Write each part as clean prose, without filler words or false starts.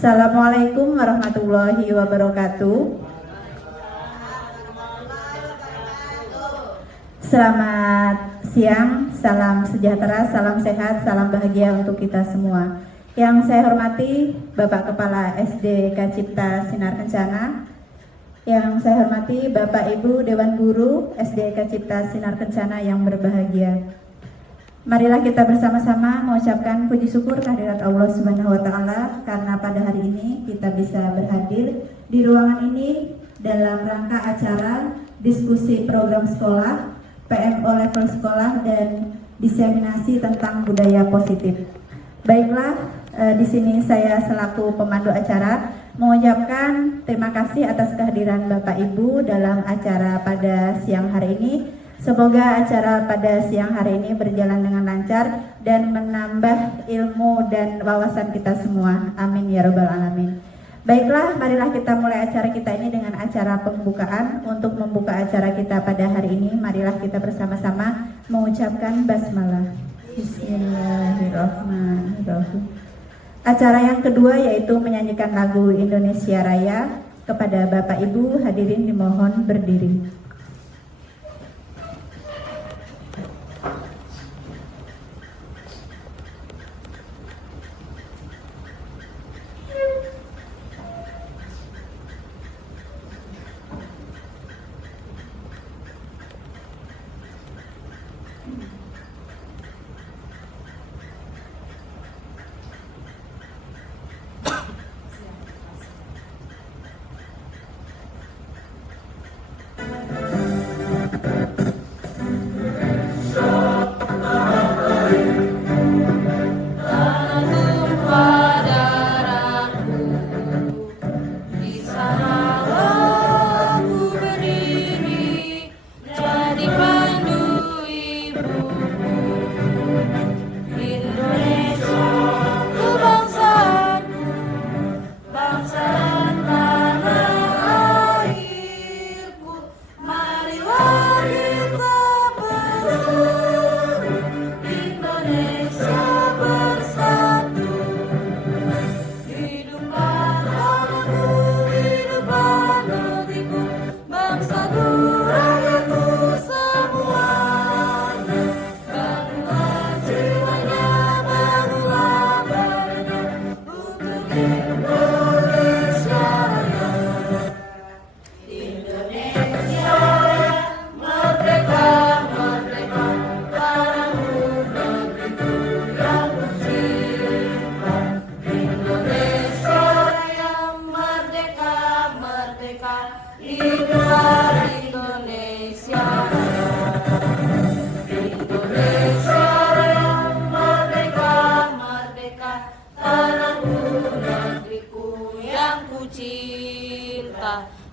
Assalamualaikum warahmatullahi wabarakatuh. Selamat siang, salam sejahtera, salam sehat, salam bahagia untuk kita semua. Yang saya hormati Bapak Kepala SD Kacipta Sinar Kencana, yang saya hormati Bapak Ibu Dewan Guru SD Kacipta Sinar Kencana yang berbahagia. Marilah kita bersama-sama mengucapkan puji syukur kehadirat Allah Subhanahu wa taala karena pada hari ini kita bisa berhadir di ruangan ini dalam rangka acara diskusi program sekolah, PMO level sekolah dan diseminasi tentang budaya positif. Baiklah, di sini saya selaku pemandu acara mengucapkan terima kasih atas kehadiran Bapak Ibu dalam acara pada siang hari ini. Semoga acara pada siang hari ini berjalan dengan lancar dan menambah ilmu dan wawasan kita semua. Amin ya rabbal alamin. Baiklah, marilah kita mulai acara kita ini dengan acara pembukaan. Untuk membuka acara kita pada hari ini, marilah kita bersama-sama mengucapkan basmalah. Bismillahirrahmanirrahim. Acara yang kedua yaitu menyanyikan lagu Indonesia Raya. Kepada Bapak Ibu hadirin dimohon berdiri.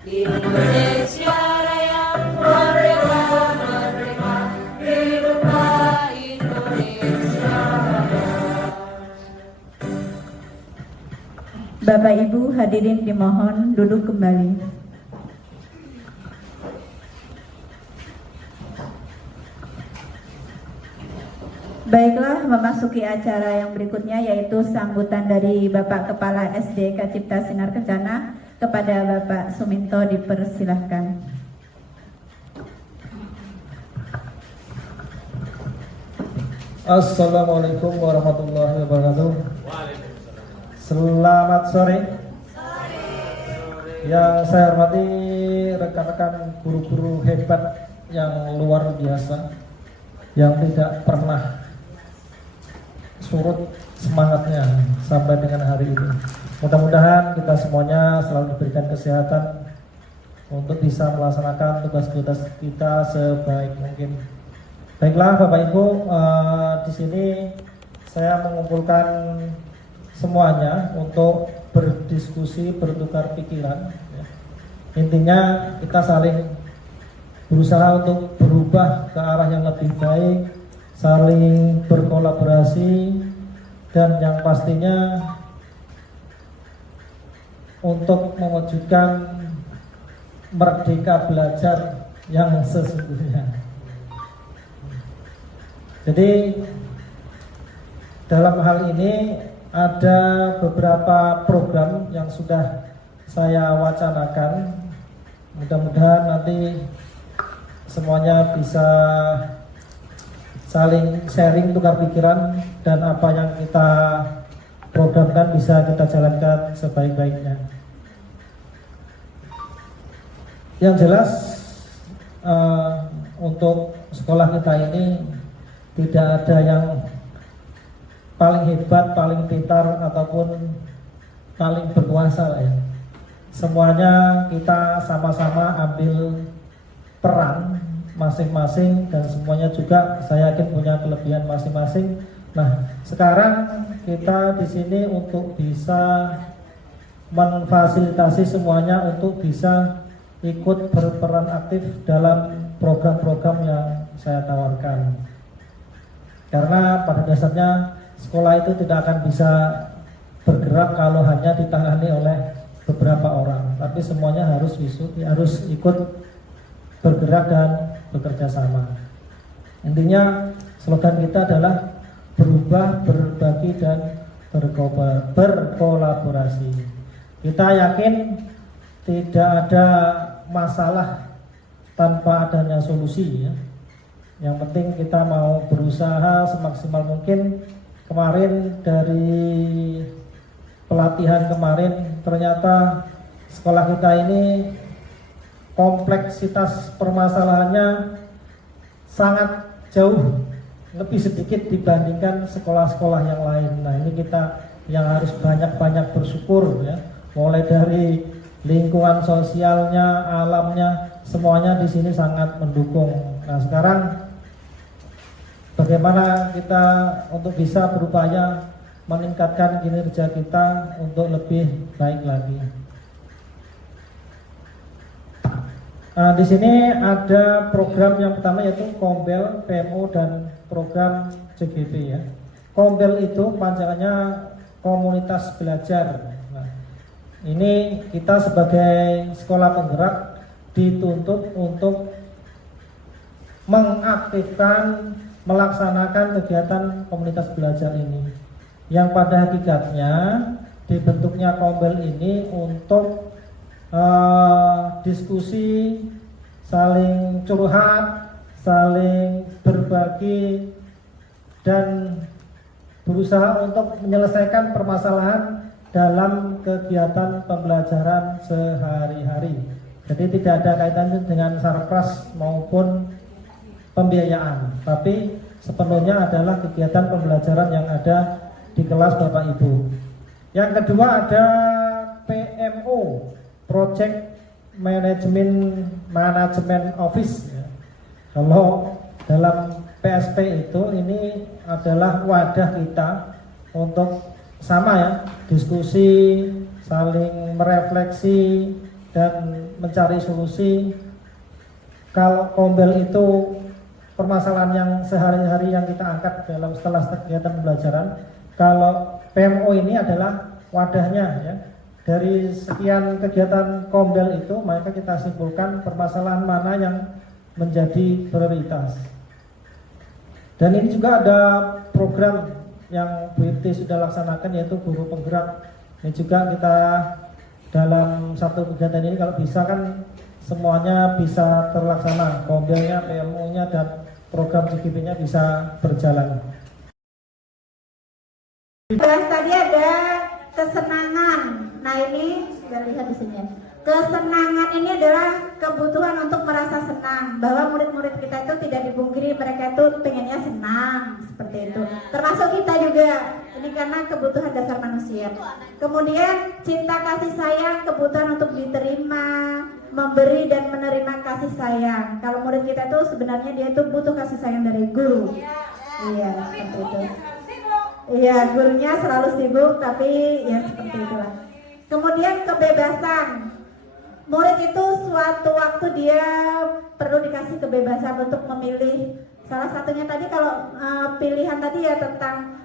Indonesia Raya merdeka, merdeka, hiduplah Indonesia Raya. Bapak Ibu hadirin dimohon duduk kembali. Baiklah, memasuki acara yang berikutnya yaitu sambutan dari Bapak Kepala SD Kacipta Sinar Kencana. Kepada Bapak Suminto dipersilahkan. Assalamualaikum warahmatullahi wabarakatuh. Selamat sore. Yang saya hormati rekan-rekan guru-guru hebat yang luar biasa, yang tidak pernah surut semangatnya sampai dengan hari ini. Mudah-mudahan kita semuanya selalu diberikan kesehatan untuk bisa melaksanakan tugas-tugas kita sebaik mungkin. Baiklah Bapak Ibu, di sini saya mengumpulkan semuanya untuk berdiskusi, bertukar pikiran. Intinya kita saling berusaha untuk berubah ke arah yang lebih baik, saling berkolaborasi, dan yang pastinya untuk mewujudkan merdeka belajar yang sesungguhnya. Jadi dalam hal ini ada beberapa program yang sudah saya wacanakan. Mudah-mudahan nanti semuanya bisa saling sharing, tukar pikiran, dan apa yang kita programkan bisa kita jalankan sebaik-baiknya. Yang jelas untuk sekolah kita ini tidak ada yang paling hebat, paling pintar, ataupun paling berkuasa ya. Semuanya kita sama-sama ambil peran masing-masing, dan semuanya juga saya yakin punya kelebihan masing-masing. Nah, sekarang kita di sini untuk bisa memfasilitasi semuanya untuk bisa ikut berperan aktif dalam program-program yang saya tawarkan. Karena pada dasarnya sekolah itu tidak akan bisa bergerak kalau hanya ditangani oleh beberapa orang, tapi semuanya harus ikut bergerak dan bekerja sama. Intinya slogan kita adalah berubah, berbagi, dan berkolaborasi. Kita yakin tidak ada masalah tanpa adanya solusi ya. Yang penting kita mau berusaha semaksimal mungkin. Kemarin dari pelatihan kemarin ternyata sekolah kita ini kompleksitas permasalahannya sangat jauh lebih sedikit dibandingkan sekolah-sekolah yang lain. Nah, ini kita yang harus banyak-banyak bersyukur ya. Mulai dari lingkungan sosialnya, alamnya, semuanya di sini sangat mendukung. Nah, sekarang bagaimana kita untuk bisa berupaya meningkatkan kinerja kita untuk lebih baik lagi. Nah, di sini ada program yang pertama yaitu Kombel, PMO, dan program CGP ya. Kombel itu panjangannya komunitas belajar. Nah, ini kita sebagai sekolah penggerak dituntut untuk mengaktifkan, melaksanakan kegiatan komunitas belajar ini, yang pada hakikatnya dibentuknya Kombel ini untuk diskusi, saling curhat, saling berbagi, dan berusaha untuk menyelesaikan permasalahan dalam kegiatan pembelajaran sehari-hari. Jadi tidak ada kaitannya dengan sarpras maupun pembiayaan, tapi sepenuhnya adalah kegiatan pembelajaran yang ada di kelas Bapak Ibu. Yang kedua ada PMO, Project Management Office ya. Kalau dalam PSP itu ini adalah wadah kita untuk sama ya, diskusi, saling merefleksi, dan mencari solusi. Kalau Kombel itu permasalahan yang sehari-hari yang kita angkat dalam setelah kegiatan pembelajaran. Kalau PMO ini adalah wadahnya ya. Dari sekian kegiatan Kombel itu, maka kita simpulkan permasalahan mana yang menjadi prioritas. Dan ini juga ada program yang BIT sudah laksanakan, yaitu guru penggerak. Ini juga kita dalam satu kegiatan ini kalau bisa kan semuanya bisa terlaksana, Kombelnya, PMO-nya, dan program CGP-nya bisa berjalan. Tadi ada kesenangan. Nah, ini sudah lihat di sini. Kesenangan ini adalah kebutuhan untuk merasa senang, bahwa murid-murid kita itu tidak dipungkiri mereka itu pengennya senang seperti itu. Termasuk kita juga. Ini karena kebutuhan dasar manusia. Kemudian cinta kasih sayang, kebutuhan untuk diterima, memberi dan menerima kasih sayang. Kalau murid kita itu sebenarnya dia itu butuh kasih sayang dari guru. Iya, seperti itu. Iya, gurunya selalu sibuk, tapi ya seperti itulah. Kemudian kebebasan. Murid itu suatu waktu dia perlu dikasih kebebasan untuk memilih. Salah satunya tadi kalau pilihan tadi ya tentang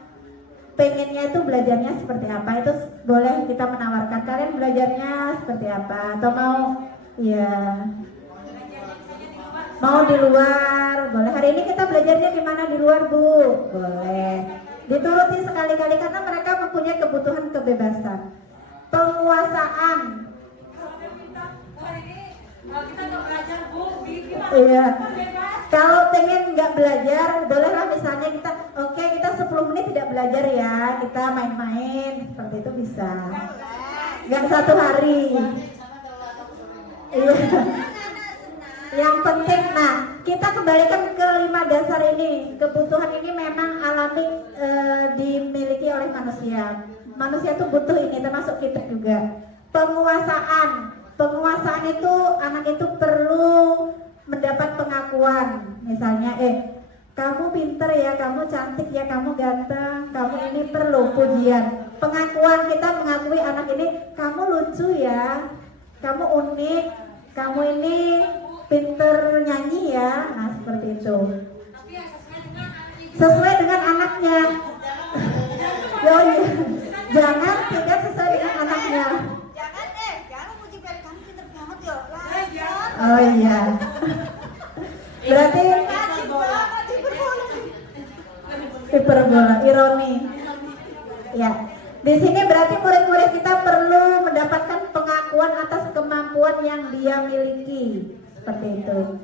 pengennya itu belajarnya seperti apa, itu boleh kita menawarkan. Kalian belajarnya seperti apa, atau mau ya mau di luar, boleh. Hari ini kita belajarnya di mana, di luar Bu, boleh. Dituruti sekali-kali karena mereka mempunyai Kalau kita nggak belajar Bu, gimana? Iya. Kan bebas. Kalau pengen nggak belajar, bolehlah misalnya kita, oke, kita 10 menit tidak belajar ya, kita main-main, seperti itu bisa. Nggak 1 hari. Iya. Yang penting, nah kita kembalikan ke 5 dasar ini. Kebutuhan ini memang alami dimiliki oleh manusia. Manusia itu butuh ini, termasuk kita juga. Penguasaan itu anak itu perlu mendapat pengakuan. Misalnya, kamu pinter ya, kamu cantik ya, kamu ganteng, kamu ini perlu pujian. Pengakuan, kita mengakui anak ini, kamu lucu ya, kamu unik, kamu ini pinter nyanyi ya. Nah seperti itu. Tapi yang sesuai dengan anaknya. Sesuai dengan anaknya. Yo, iya. Jangan tidak sesuai dengan anaknya. Jangan puji pet kamu pinter banget ya. Oh iya. Berarti hiperbola, ironi. Ya. Di sini berarti murid-murid kita perlu mendapatkan pengakuan atas kemampuan yang dia miliki. Seperti itu.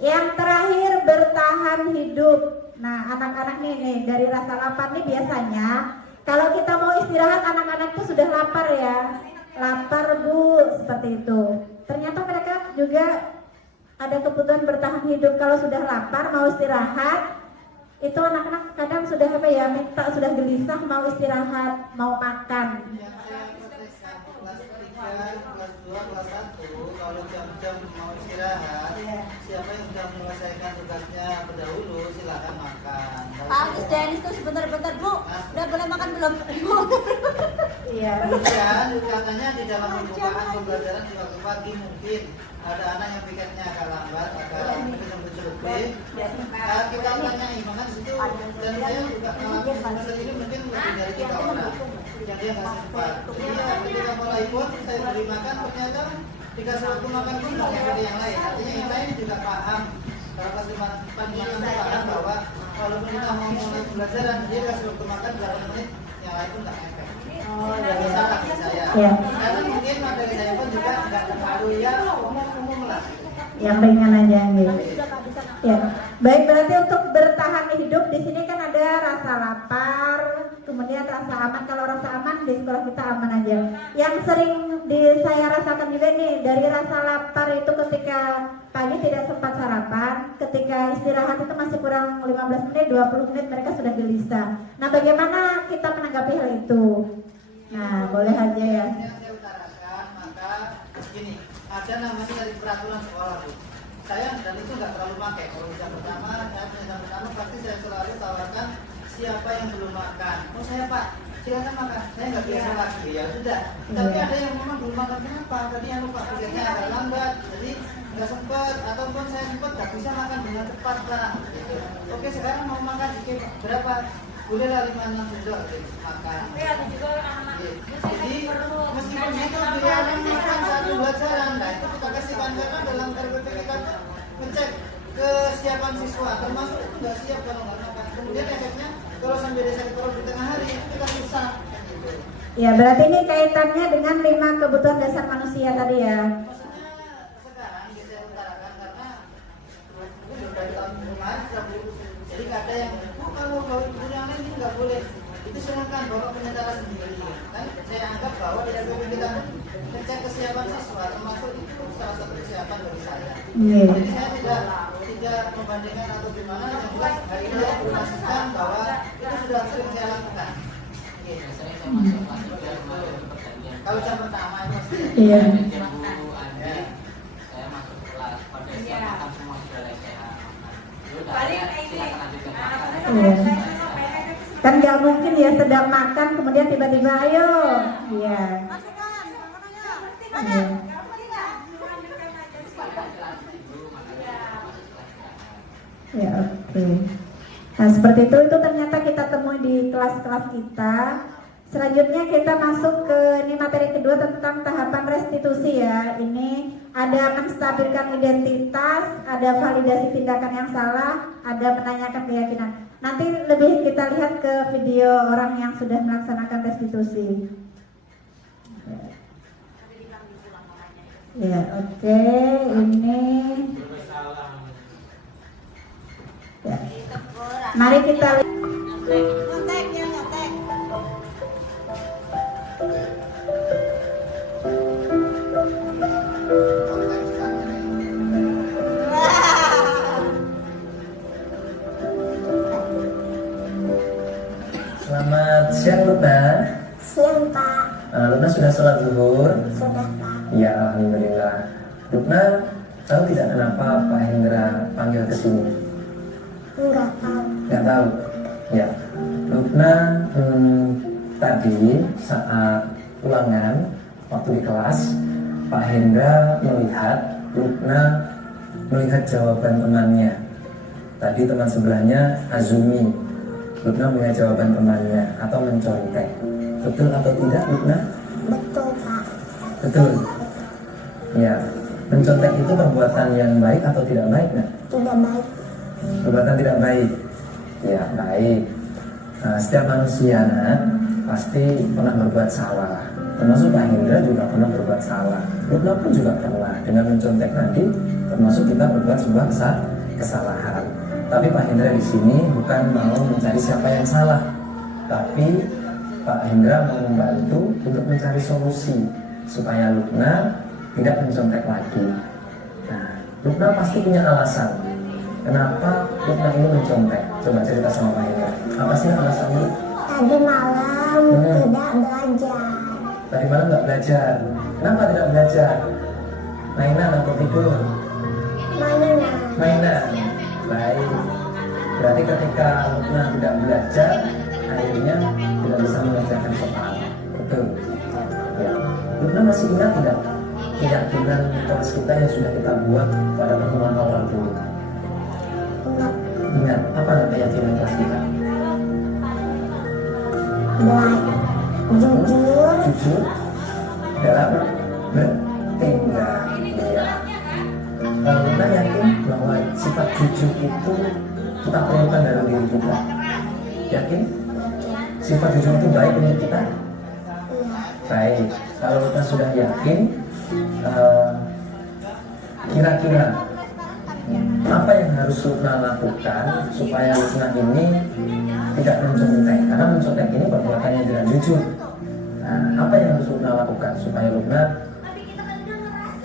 Yang terakhir, bertahan hidup. Nah, anak-anak nih dari rasa lapar nih biasanya kalau kita mau istirahat, anak-anak tuh sudah lapar ya. Lapar Bu, seperti itu. Ternyata mereka juga ada kebutuhan bertahan hidup. Kalau sudah lapar mau istirahat, itu anak-anak kadang sudah apa ya, minta, sudah gelisah mau istirahat, mau makan. Kelas 2, kelas 1, kalau jam-jam mau istirahat, siapa yang sudah menyelesaikan tugasnya terdahulu silakan makan. Pak Miss Dennis tuh sebentar-bentar Bu, udah boleh makan belum? Iya. Kemudian katanya di dalam pembukaan pembelajaran di waktu pagi mungkin ada anak yang pikirnya agak lambat, agak mungkin lebih. Kita tanyai, maka di situ dan saya juga mengalami ini mungkin lebih dari 3 orang yang dia nggak cepat. Jadi ketika mulai pun saya beri makan, ternyata dikasih waktu makan pun nggak seperti yang lain. Artinya yang lain juga paham. Kalau kelas 5 paham bahwa walaupun kita mau mulai pembelajaran, dia kasih waktu makan 8 menit, yang lain pun nggak efek. Jadi salah di saya. Ya. Karena mungkin materi saya pun juga nggak terlalu ya umum lah. Yang ringan aja gitu. Ya. Baik, berarti untuk bertahan hidup di sini kan ada rasa lapar, kemudian rasa aman. Kalau rasa aman di sekolah kita aman aja. Yang sering saya rasakan juga nih, dari rasa lapar itu ketika pagi tidak sempat sarapan, ketika istirahat itu masih kurang 15 menit, 20 menit mereka sudah gelisah. Nah, bagaimana kita menanggapi hal itu? Nah, boleh aja ya. Yang saya utarakan, maka gini, ada namanya dari peraturan sekolah Bu. Saya dan itu nggak terlalu pakai. Kalau jam pertama, pasti saya selalu tawarkan siapa yang belum makan. Oh saya Pak, silakan makan. Saya nggak biasa lagi ya sudah. Tapi ada yang memang belum makan, kenapa? Tadi yang lupa pikirnya agak lambat, jadi nggak sempat ataupun saya sempat nggak bisa makan dengan cepat Pak. Gitu. Oke sekarang mau makan dikit berapa? Bolehlah 5-6 sendok makan. Tapi ada juga anak-anak. Jadi meskipun itu dilarang makan 1-2 jalan, nah itu kita kasihkan karena dalam RPP kita tuh ngecek kesiapan siswa, termasuk itu nggak siap kalau nggak makan. Kemudian efeknya kalau sampai desa korup di tengah hari itu kita susah. Gitu. Ya, berarti ini kaitannya dengan 5 kebutuhan dasar manusia tadi ya. Maksudnya sekarang bisa saya utarakan karena mungkin udah dari tahun kemarin sudah jadi nggak ada yang kalau guru yang lain ini nggak boleh. Itu silakan bawa penyelenggara sendiri. Kan saya anggap bahwa di RPP kita ngecek kesiapan siswa termasuk itu salah satu kesiapan bagi saya. Iya. Jadi saya tidak membandingkan atau gimana, yang jelas hari ini saya memastikan bahwa itu sudah sering saya lakukan. Kalau jam pertama itu pasti. Iya. Saya masuk kelas pada jam makan semua sudah lesehan. Paling ini. Iya. Kan nggak mungkin ya sedang makan kemudian tiba-tiba ayo. Iya. Iya. Ya, oke. Nah, seperti itu ternyata kita temui di kelas-kelas kita. Selanjutnya kita masuk ke ini materi kedua tentang tahapan restitusi ya. Ini ada menstabilkan identitas, ada validasi tindakan yang salah, ada menanyakan keyakinan. Nanti lebih kita lihat ke video orang yang sudah melaksanakan restitusi. Ya, oke, ini ya. Mari kita Nyontek ya, nyontek. Wah. Selamat siang Lutna. Siang Pak, Lutna sudah sholat zuhur? sudah Pak. Ya alhamdulillah. Lutna tahu tidak kenapa Pak Hendra panggil ke sini? Enggak tahu. Nggak tahu. Ya. Lutna tadi saat ulangan waktu di kelas Pak Hendra melihat jawaban temannya. Tadi teman sebelahnya Azumi. Lutna melihat jawaban temannya atau mencontek. Betul atau tidak Lutna? Betul Pak. Betul. Ya. Mencontek itu perbuatan yang baik atau tidak baik, Nak? Tidak baik. Perbuatan tidak baik. Ya, baik. Setiap manusia, Nak, pasti pernah berbuat salah. Termasuk Pak Hendra juga pernah berbuat salah. Lutna pun juga pernah. Dengan mencontek tadi, termasuk kita berbuat sebuah kesalahan. Tapi Pak Hendra di sini bukan mau mencari siapa yang salah, tapi Pak Hendra mau membantu untuk mencari solusi supaya Lutna tidak mencontek lagi. Nah, Lutna pasti punya alasan kenapa Lutna ini mencontek. Coba cerita sama Pak Hendra. Apa sih alasannya? Tadi malam tidak belajar. Tadi malam nggak belajar. Kenapa tidak belajar? Mainan atau tidur? Mainan. Baik. Berarti ketika Lutna tidak belajar, akhirnya tidak bisa mengerjakan soal. Betul. Ya. Lutna masih ingat tidak keyakinan kelas kita yang sudah kita buat pada pertemuan awal dulu? Ingat apa keyakinan kelas kita? Jujur dalam bertindak. Ya. Lutna yakin bahwa sifat jujur itu kita perlukan dalam diri kita. Yakin? Sifat jujur itu baik untuk kita? Baik. Kalau Lutna sudah yakin, kira-kira apa yang harus Lutna lakukan supaya Lutna ini tidak mencontek? Karena mencontek ini perbuatan yang tidak jujur. Nah, apa yang harus Lutna lakukan supaya Lutna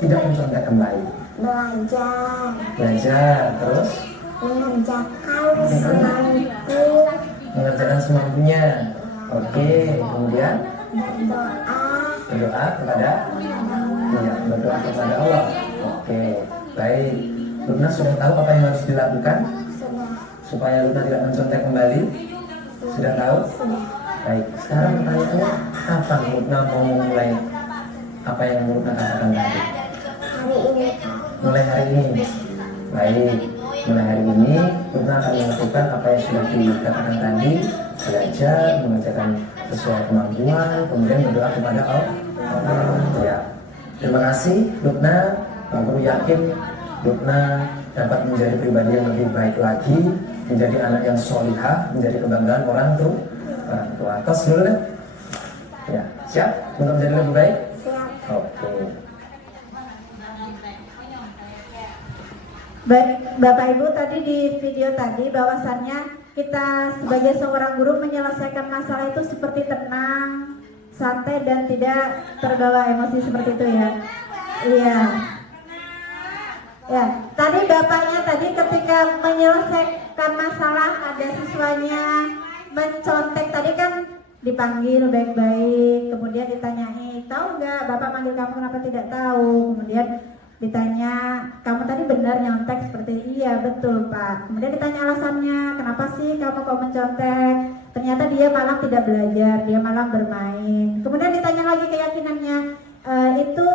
tidak mencontek kembali? Belajar, terus mengerjakan semampunya. Oke, kemudian berdoa kepada Allah. Oke, baik. Lutna sudah tahu apa yang harus dilakukan supaya Lutna tidak mencontek kembali? Sudah tahu? Baik. Sekarang pertanyaannya, kapan Lutna mau memulai apa yang Lutna katakan tadi? Mulai hari ini. Baik. Mulai hari ini Lutna akan melakukan apa yang sudah dikatakan tadi, belajar, mengerjakan sesuai kemampuan, kemudian berdoa kepada Allah. Ya. Terima kasih Lutna. Pak Guru yakin Lutna dapat menjadi pribadi yang lebih baik lagi, menjadi anak yang solihah, menjadi kebanggaan orang tua. Tos dulu deh. Ya, siap untuk menjadi lebih baik? Siap. Oke. Baik, Bapak Ibu, tadi di video tadi bahwasannya kita sebagai seorang guru menyelesaikan masalah itu seperti tenang, santai dan tidak terbawa emosi seperti itu ya. Iya. Ya, tadi bapaknya tadi ketika menyelesaikan masalah ada siswanya mencontek tadi kan dipanggil baik-baik, kemudian ditanyai, tahu nggak bapak manggil kamu kenapa tidak tahu? Kemudian ditanya, kamu tadi benar nyontek seperti iya betul pak. Kemudian ditanya alasannya, kenapa sih kamu kok mencontek? Ternyata dia malam tidak belajar, dia malam bermain. Kemudian ditanya lagi keyakinannya, itu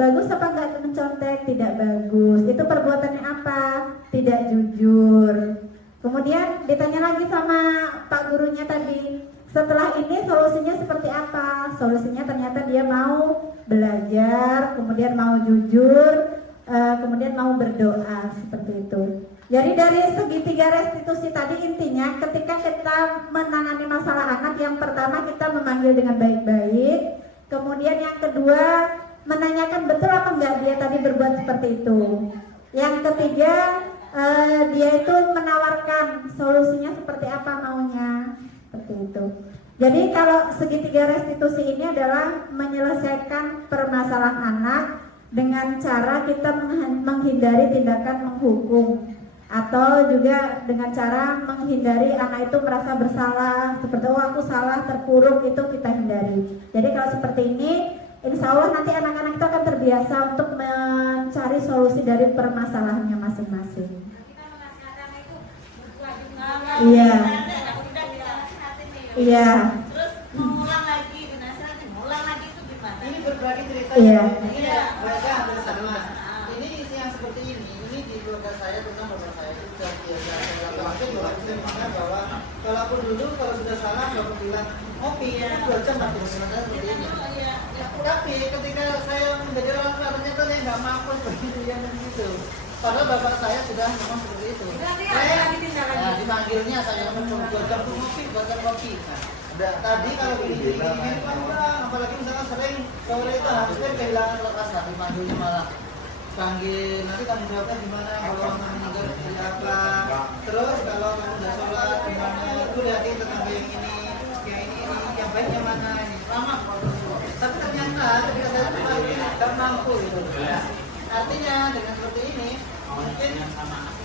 bagus apa enggak mencontek? Tidak bagus. Itu perbuatannya apa? Tidak jujur. Kemudian ditanya lagi sama pak gurunya tadi, setelah ini solusinya seperti apa? Solusinya ternyata dia mau belajar, kemudian mau jujur, kemudian mau berdoa seperti itu. Jadi dari segi 3 restitusi tadi intinya ketika kita menangani masalah anak, yang pertama kita memanggil dengan baik-baik, kemudian yang kedua menanyakan betul apa enggak dia tadi berbuat seperti itu. Yang ketiga, dia itu menawarkan solusinya seperti apa maunya, seperti itu. Jadi kalau segitiga restitusi ini adalah menyelesaikan permasalahan anak dengan cara kita menghindari tindakan menghukum, atau juga dengan cara menghindari anak itu merasa bersalah, seperti oh aku salah terpuruk, itu kita hindari. Jadi kalau seperti ini, insya Allah nanti anak-anak itu akan terbiasa untuk mencari solusi dari permasalahannya masing-masing. Kita menasihatan itu berkewajiban. Iya. Udah dinasihatin nih. Iya. Terus mengulang lagi, dinasihatin, mengulang lagi itu gimana? Ini berbagi cerita. Iya. Iya, mereka hampir sama. Ini yang seperti ini di keluarga saya, tentang bapak saya itu sudah biasa. Langsung orang itu mengatakan bahwa kalau aku dulu kalau sudah salah aku bilang ngopi, 2 jam mati seperti ini. Tapi ketika saya menjadi orang tua ternyata saya nggak mampu begitu yang begitu. Padahal bapak saya sudah memang seperti itu. Berarti Saya ada ditindak lagi. dipanggilnya saya ngomong 2 jam ngopi, 2 jam kopi. Tadi kalau gini apalagi misalnya sering sore itu hampir kehilangan lepas hati, manggilnya malah panggil nanti kamu jawabnya gimana kalau kamu meninggal seperti apa, terus kalau kamu udah sholat gimana, itu lihat tetangga yang ini yang baiknya mana, ini lama tapi ternyata ketika saya kembali tidak mampu gitu. Artinya dengan seperti ini mungkin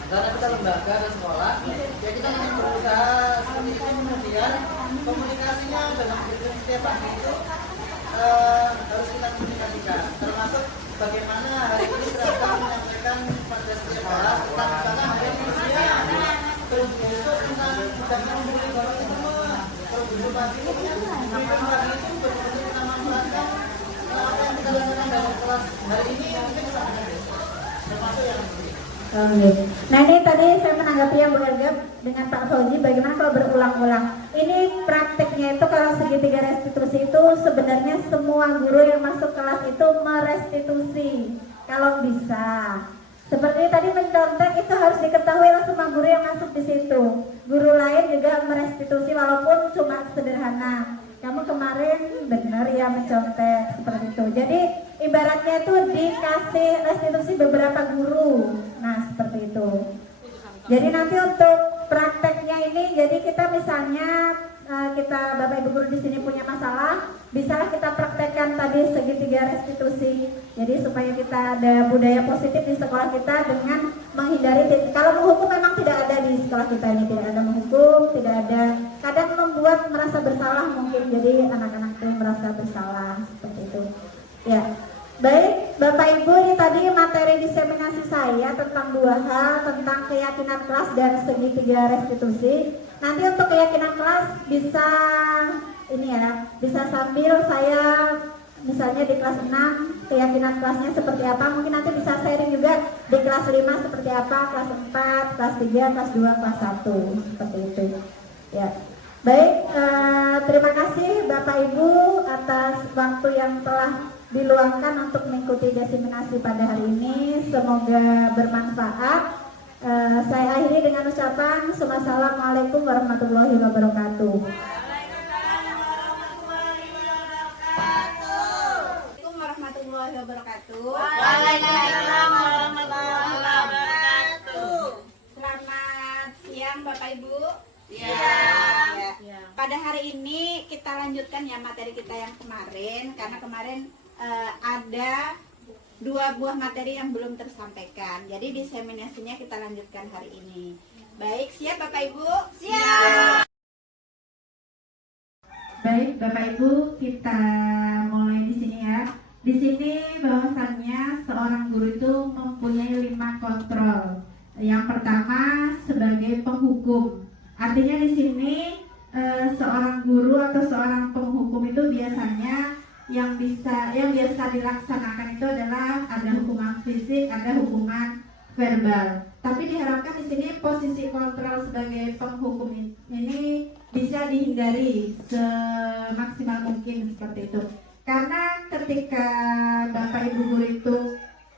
karena kita lembaga dan sekolah, ya kita ingin berusaha seperti itu, kemudian komunikasinya dalam setiap pagi itu harus kita komunikasikan, termasuk bagaimana hari ini seragam menyampaikan pada setiap kelas tentang hari manusia, terus besok tentang jangan membeli barang itu semua, kalau besok pagi ini membeli pagi itu betul-betul kita memanfaatkan apa yang kita lakukan dalam kelas hari ini mungkin sampai besok, termasuk yang begini. Nah ini tadi saya menanggapi yang Bu Elga dengan Pak Fauzi, bagaimana kalau berulang-ulang. Ini prakteknya itu kalau segitiga restitusi itu sebenarnya semua guru yang masuk kelas itu merestitusi kalau bisa. Seperti tadi mencontek itu harus diketahui oleh semua guru yang masuk di situ. Guru lain juga merestitusi walaupun cuma sederhana. Kamu kemarin benar ya mencontek seperti itu. Jadi ibaratnya itu dikasih restitusi beberapa guru. Nah seperti itu. Jadi nanti untuk prakteknya ini, jadi kita misalnya kita Bapak Ibu guru di sini punya masalah, bisalah kita praktekkan tadi segitiga restitusi. Jadi supaya kita ada budaya positif di sekolah kita dengan menghindari. Kalau menghukum memang tidak ada di sekolah kita ini, tidak ada menghukum, tidak ada. Kadang membuat merasa bersalah mungkin, jadi anak-anak itu merasa bersalah seperti itu. Ya. Baik, Bapak Ibu, ini tadi materi diseminasi saya tentang 2 hal, tentang keyakinan kelas dan segitiga restitusi. Nanti untuk keyakinan kelas bisa ini ya, bisa sambil saya misalnya di kelas 6 keyakinan kelasnya seperti apa, mungkin nanti bisa sharing juga di kelas 5 seperti apa, kelas 4, kelas 3, kelas 2, kelas 1 seperti itu. Ya. Baik, terima kasih Bapak Ibu atas waktu yang telah diluangkan untuk mengikuti diseminasi pada hari ini. Semoga bermanfaat. Saya akhiri dengan ucapan Assalamualaikum warahmatullahi wabarakatuh. Assalamualaikum warahmatullahi wabarakatuh. Waalaikumsalam warahmatullahi wabarakatuh. Selamat siang Bapak Ibu. Siang. Ya. Pada hari ini kita lanjutkan ya materi kita yang kemarin, karena kemarin ada 2 buah materi yang belum tersampaikan. Jadi diseminasinya kita lanjutkan hari ini. Baik, siap Bapak Ibu? Siap. Baik, Bapak Ibu, kita mulai di sini ya. Di sini bahwasannya seorang guru itu mempunyai 5 kontrol. Yang pertama sebagai penghukum. Artinya di sini seorang guru atau seorang penghukum itu biasanya yang biasa dilaksanakan itu adalah ada hukuman fisik, ada hukuman verbal. Tapi diharapkan di sini posisi kontrol sebagai penghukum ini bisa dihindari semaksimal mungkin seperti itu. Karena ketika Bapak Ibu guru itu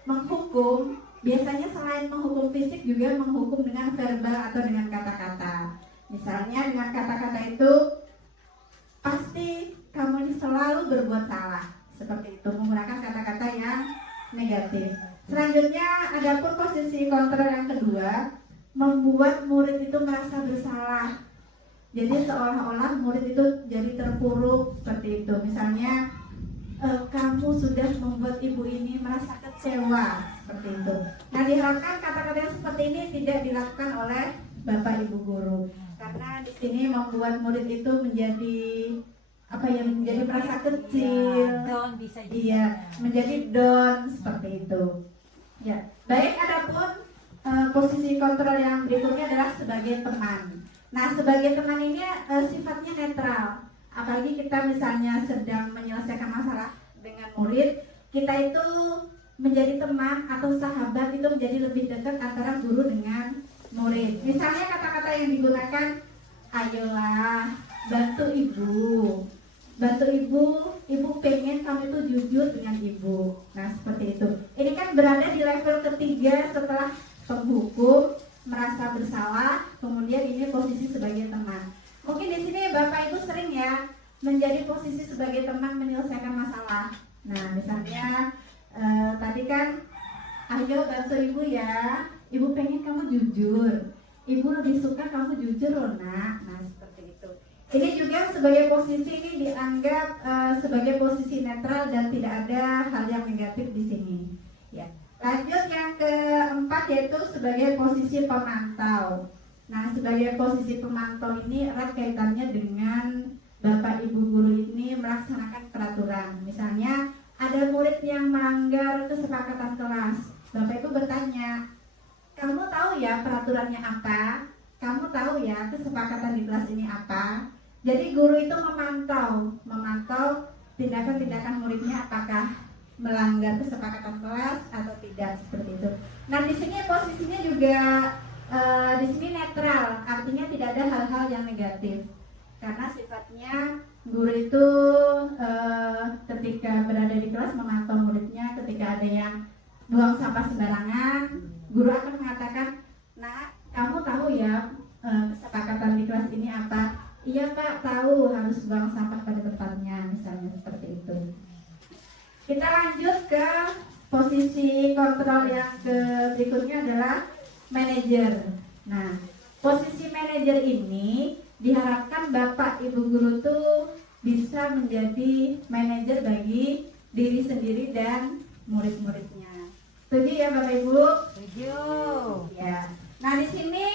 menghukum, biasanya selain menghukum fisik juga menghukum dengan verbal atau dengan kata-kata. Misalnya dengan kata-kata itu pasti kamu ini selalu berbuat salah, seperti itu, menggunakan kata-kata negatif. Selanjutnya, adapun posisi kontrol yang kedua, membuat murid itu merasa bersalah. Jadi seolah-olah murid itu jadi terpuruk seperti itu. Misalnya, kamu sudah membuat ibu ini merasa kecewa seperti itu. Nah, diharapkan kata-kata yang seperti ini tidak dilakukan oleh Bapak Ibu guru, karena di sini membuat murid itu menjadi menjadi merasa kecil, Down bisa juga. iya, menjadi down seperti itu. Ya, baik. Adapun posisi kontrol yang berikutnya adalah sebagai teman. Nah, sebagai teman ini sifatnya netral. Apalagi kita misalnya sedang menyelesaikan masalah dengan murid, kita itu menjadi teman atau sahabat itu menjadi lebih dekat antara guru dengan murid. Misalnya kata-kata yang digunakan, ayolah bantu ibu pengen kamu itu jujur dengan ibu. Nah, seperti itu. Ini kan berada di level ketiga setelah penghukum, merasa bersalah, kemudian ini posisi sebagai teman. Mungkin di sini Bapak Ibu sering ya menjadi posisi sebagai teman menyelesaikan masalah. Nah, misalnya tadi kan, ayo bantu ibu ya, ibu pengen kamu jujur, ibu lebih suka kamu jujur loh nak. Nah, seperti itu. Ini juga sebagai posisi ini dianggap sebagai posisi netral dan tidak ada hal yang negatif di sini. Ya. Lanjut yang keempat, yaitu sebagai posisi pemantau. Nah, sebagai posisi pemantau ini erat kaitannya dengan Bapak Ibu guru ini melaksanakan peraturan. Misalnya ada murid yang melanggar kesepakatan kelas. Bapak Ibu bertanya, kamu tahu ya peraturannya apa? Kamu tahu ya kesepakatan di kelas ini apa? Jadi guru itu memantau tindakan-tindakan muridnya apakah melanggar kesepakatan kelas atau tidak, seperti itu. Nah, di sini posisinya juga di sini netral, artinya tidak ada hal-hal yang negatif. Karena sifatnya guru itu ketika berada di kelas memantau muridnya, ketika ada yang buang sampah sembarangan, guru akan mengatakan, "Nak, kamu tahu ya kesepakatan di kelas ini apa?" "Iya Pak, tahu, harus buang sampah pada tempatnya," misalnya seperti itu. Kita lanjut ke posisi kontrol yang berikutnya adalah manajer. Nah, posisi manajer ini diharapkan Bapak Ibu guru tuh bisa menjadi manajer bagi diri sendiri dan murid-muridnya. Setuju ya Bapak Ibu? Setuju. Ya. Nah, di sini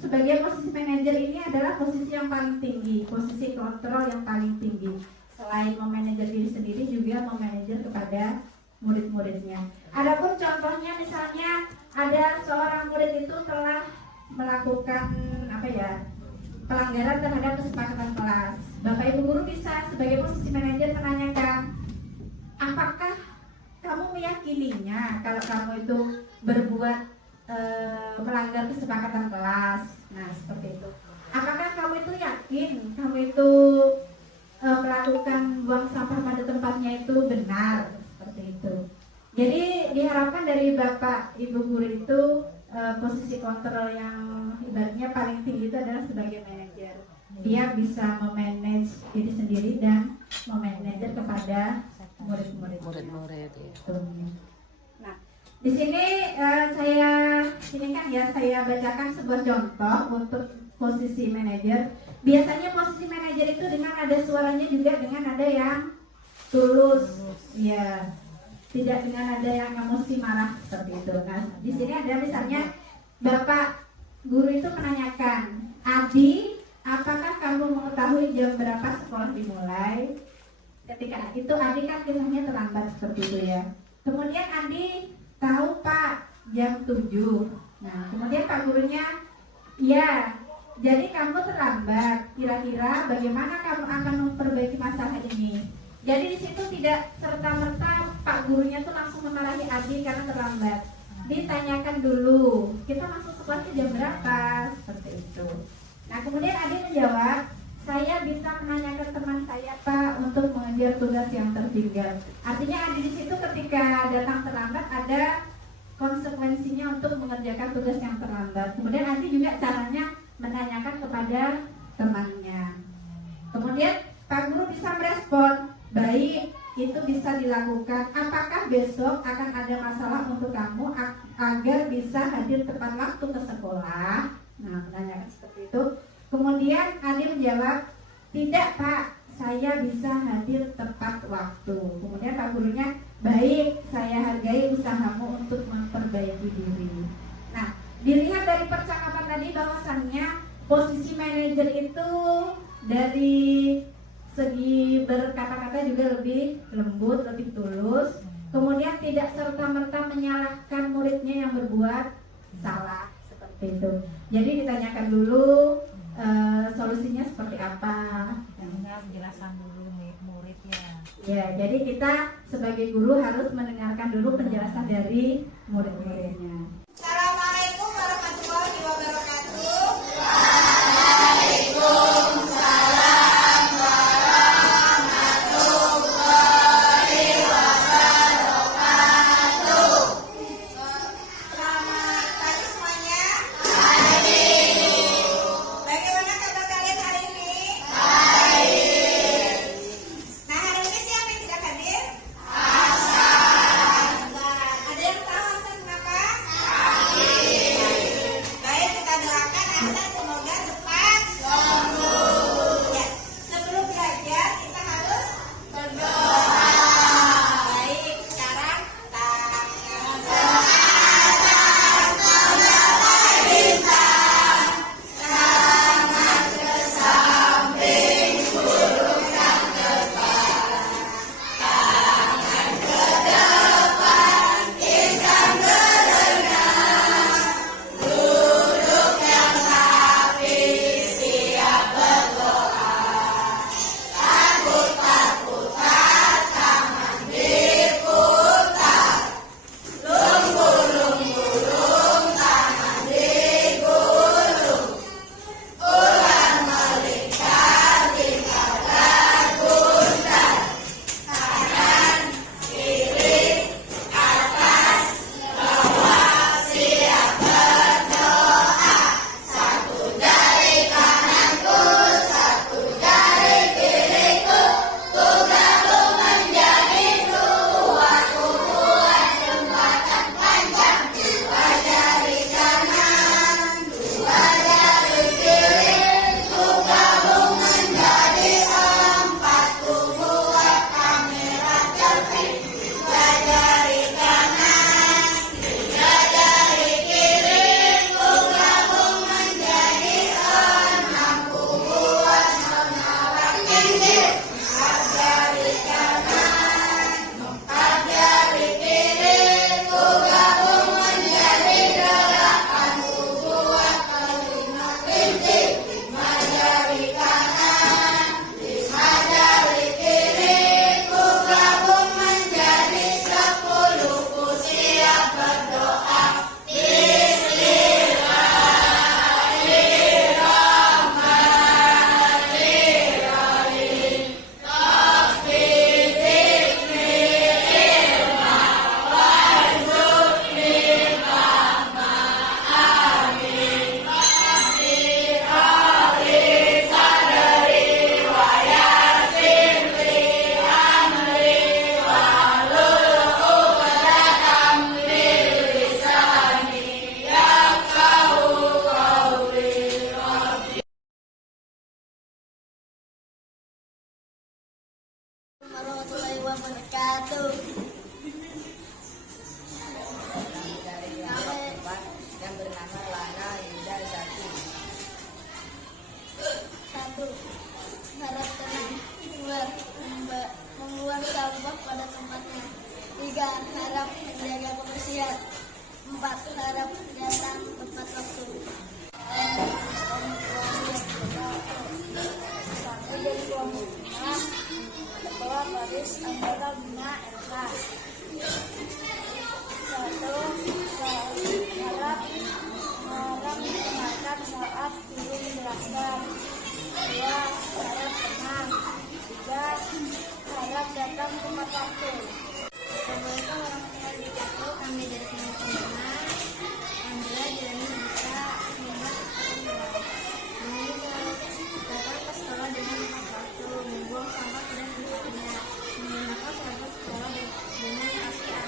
sebagai posisi manajer ini adalah posisi yang paling tinggi, posisi kontrol yang paling tinggi. Selain memanajer diri sendiri, juga memanajer kepada murid-muridnya. Adapun contohnya, misalnya ada seorang murid itu telah melakukan pelanggaran terhadap kesepakatan kelas. Bapak Ibu guru bisa sebagai posisi manajer menanyakan, apakah kamu meyakininya kalau kamu itu berbuat melanggar kesepakatan kelas? Nah, seperti itu. Apakah kamu itu yakin kamu itu melakukan buang sampah pada tempatnya itu benar? Seperti itu. Jadi diharapkan dari Bapak Ibu guru itu posisi kontrol yang ibaratnya paling tinggi itu adalah sebagai manajer. Dia bisa memanage diri sendiri dan memanajer kepada murid-murid. Nah, di sini saya bacakan sebuah contoh untuk posisi manajer. Biasanya posisi manajer itu dengan ada suaranya juga dengan ada yang tulus, ya, tidak dengan ada yang emosi marah seperti itu. Nah, di sini ada misalnya Bapak guru itu menanyakan, Adi, apakah kamu mengetahui jam berapa sekolah dimulai? Ketika itu Adi kan kisahnya terlambat seperti itu ya. Kemudian Adi tahu Pak, jam 7. Nah, kemudian Pak gurunya, ya, jadi kamu terlambat. Kira-kira bagaimana kamu akan memperbaiki masalah ini? Jadi di situ tidak serta-merta Pak gurunya tuh langsung memarahi Adi karena terlambat. Ditanyakan dulu, kita masuk sekolahnya jam berapa? Seperti itu. Nah, kemudian Adi menjawab, saya bisa menanyakan teman saya Pak untuk mengejar tugas yang tertinggal. Artinya Adi di situ ketika datang terlambat ada konsekuensinya untuk mengerjakan tugas yang terlambat. Kemudian Adi juga caranya menanyakan kepada temannya. Kemudian Pak guru bisa merespon, baik, itu bisa dilakukan. Apakah besok akan ada masalah untuk kamu agar bisa hadir tepat waktu ke sekolah. Nah, menanyakan seperti itu. Kemudian Adi menjawab, tidak Pak, saya bisa hadir tepat waktu. Kemudian Pak gurunya, baik, saya hargai usahamu untuk memperbaiki diri. Nah, dilihat dari percakapan tadi bahwasannya posisi manajer itu dari segi berkata-kata juga lebih lembut, lebih tulus. Kemudian tidak serta-merta menyalahkan muridnya yang berbuat salah seperti itu. Jadi ditanyakan dulu solusinya seperti apa. Penjelasan dulu muridnya. Ya, jadi kita sebagai guru harus mendengarkan dulu penjelasan dari murid-muridnya. Assalamualaikum warahmatullahi wabarakatuh. Selamat pagi semuanya. Bagaimana kabar kalian hari ini? Nah, hari ini siapa yang tidak hadir? Hasan. Ada yang tahu Hasan kenapa? Baik, kita doakan Hasan semoga cepat sembuh. Ya, sebelum belajar kita harus berdoa. Baik, sekarang tangan warahmatullahi wabarakatuh. Yang bernama Lana Yuda Zaki. 1. Harap tenang, 2. Membuang sampah pada tempatnya. 3. Harap menjaga kebersihan. 4. Harap datang tepat waktu. Satu dari kelompoknya Ketua Baris Anggota Bina Elsa. 1. Harap mendengarkan saat guru menjelaskan. 2. Harap tenang. 3. Harap datang tepat waktu. Assalamualaikum warahmatullahi wabarakatuh. Kami dari kelompok Bina. Alhamdulillah Jirani bisa membuat datang ke sekolah dengan tepat waktu, membuang sampah dan tempatnya, menggunakan seragam sekolah dengan rapi.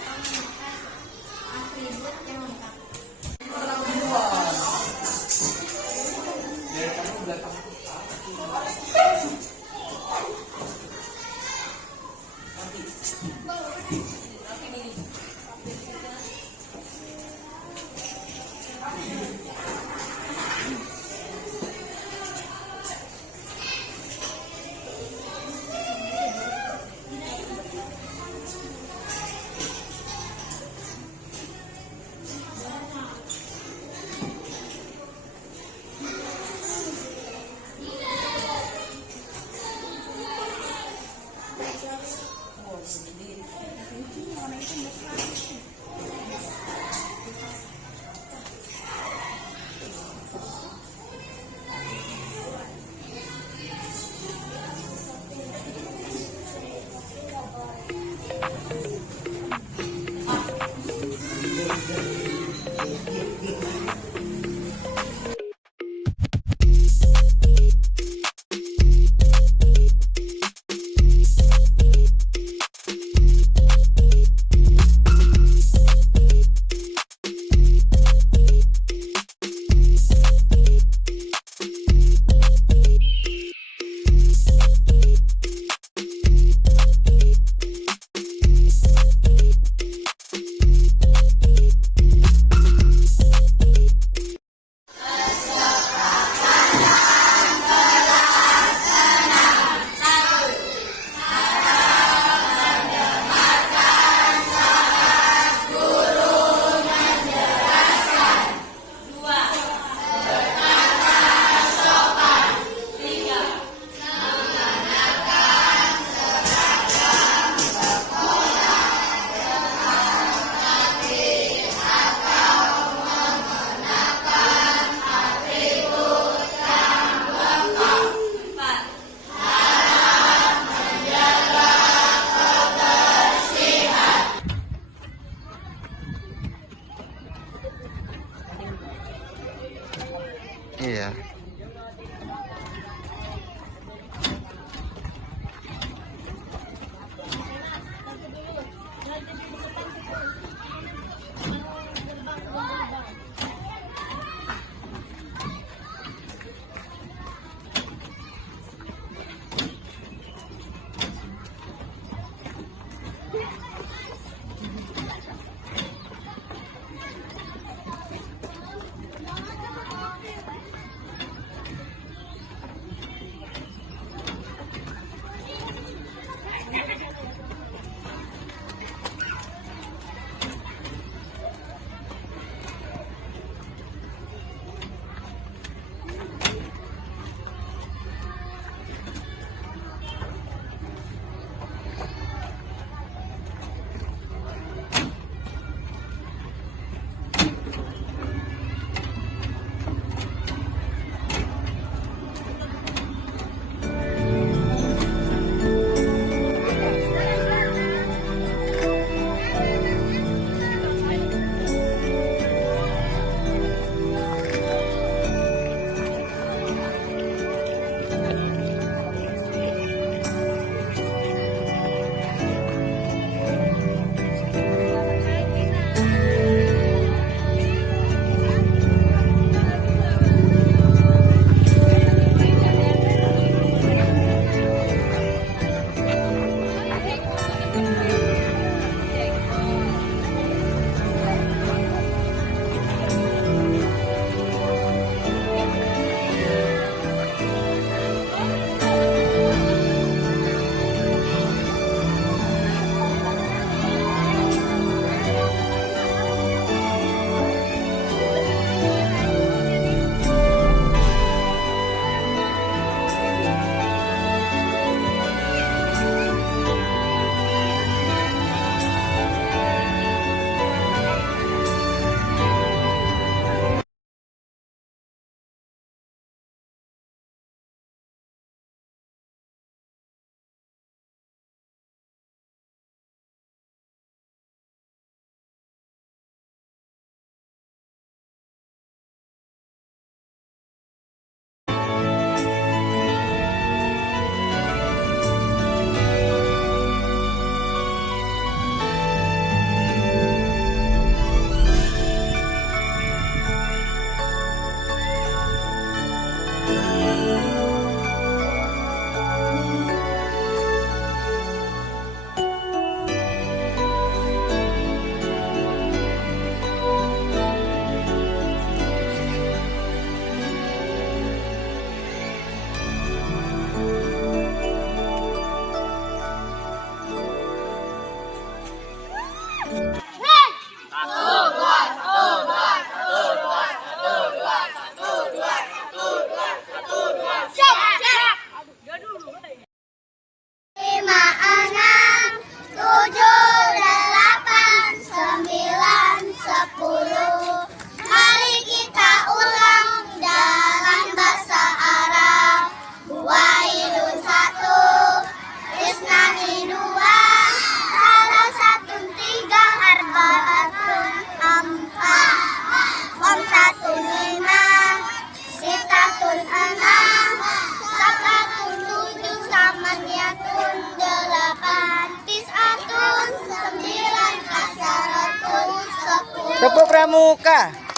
Tepuk pramuka.